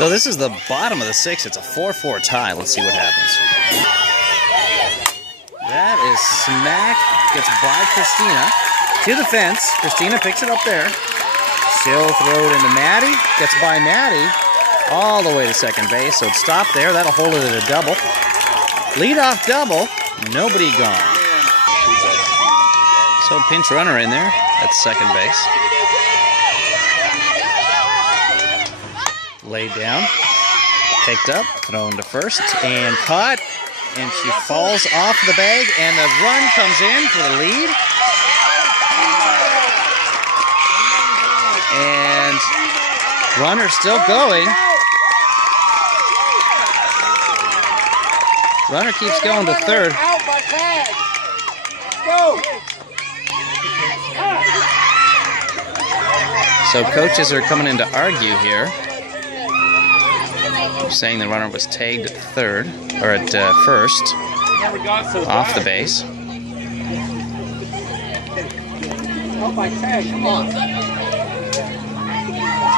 So this is the bottom of the sixth. It's a 4-4 tie. Let's see what happens. That is smack. Gets by Christina to the fence. Christina picks it up there. She'll throw it into Maddie. Gets by Maddie all the way to second base. So it's stopped there. That'll hold it at a double. Leadoff double. Nobody gone. So pinch runner in there at second base. Laid down, picked up, thrown to first, and caught. And she falls off the bag, and the run comes in for the lead. And runner still going. Runner keeps going to third. So coaches are coming in to argue here, saying the runner was tagged at third, or at first, off the base. Come on.